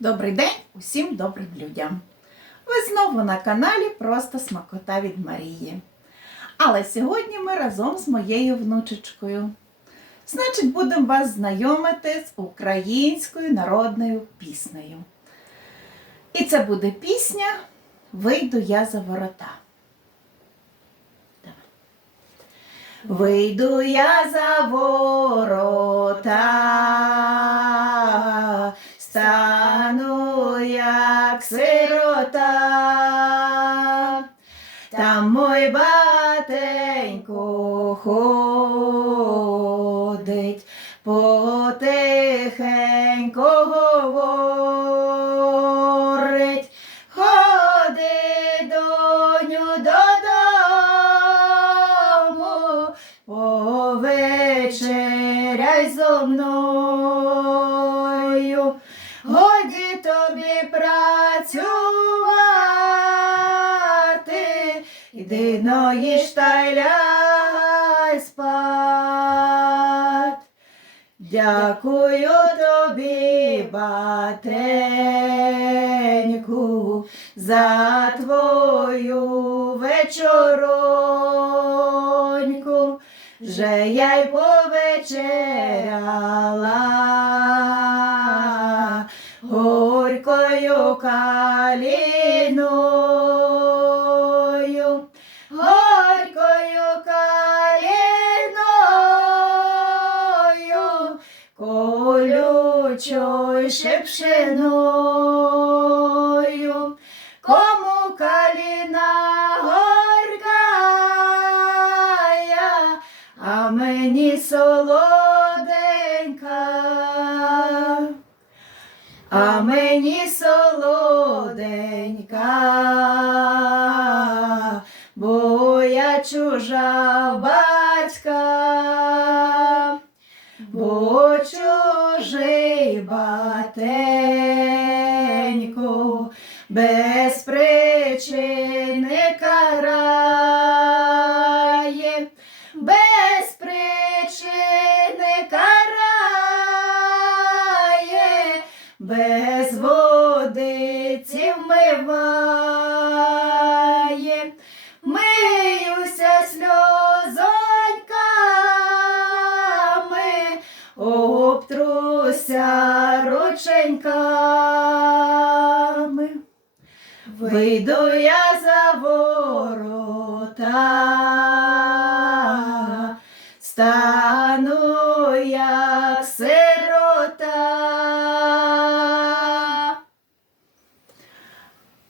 Добрий день усім добрим людям! Ви знову на каналі Просто Смакота від Марії. Але сьогодні ми разом з моєю внучечкою. Значить, будемо вас знайомити з українською народною піснею. І це буде пісня Вийду я за ворота. Вийду я за ворота, там мой батенько ходить, потихенько говорить, ходи доню додому, повечеряй зо мною, годі тобі працювати, іди но їж та лягай спать. Дякую тобі, батеньку, за твою вечороньку, вже я й повечеряла. Горькою каліною, колючою шепшиною, кому каліна горькая, а мені солоденька. А мені солоденька, бо я чужа чужий батенько без причини карає, без причини карає, без водиці вмиває, обтруся рученьками. Вийду я за ворота, стану як сирота.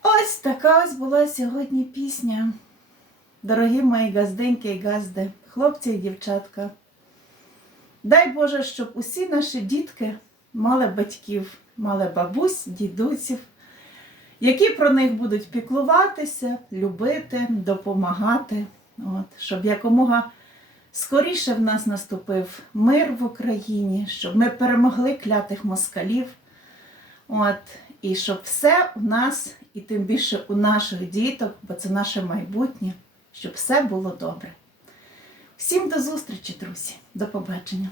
Ось така ось була сьогодні пісня. Дорогі мої газденьки і газди, хлопці і дівчатка. Дай Боже, щоб усі наші дітки мали батьків, мали бабусь, дідусів, які про них будуть піклуватися, любити, допомагати, От, щоб якомога скоріше в нас наступив мир в Україні, щоб ми перемогли клятих москалів. От, і щоб все у нас, і тим більше у наших діток, бо це наше майбутнє, щоб все було добре. Всім до зустрічі, друзі. До побачення.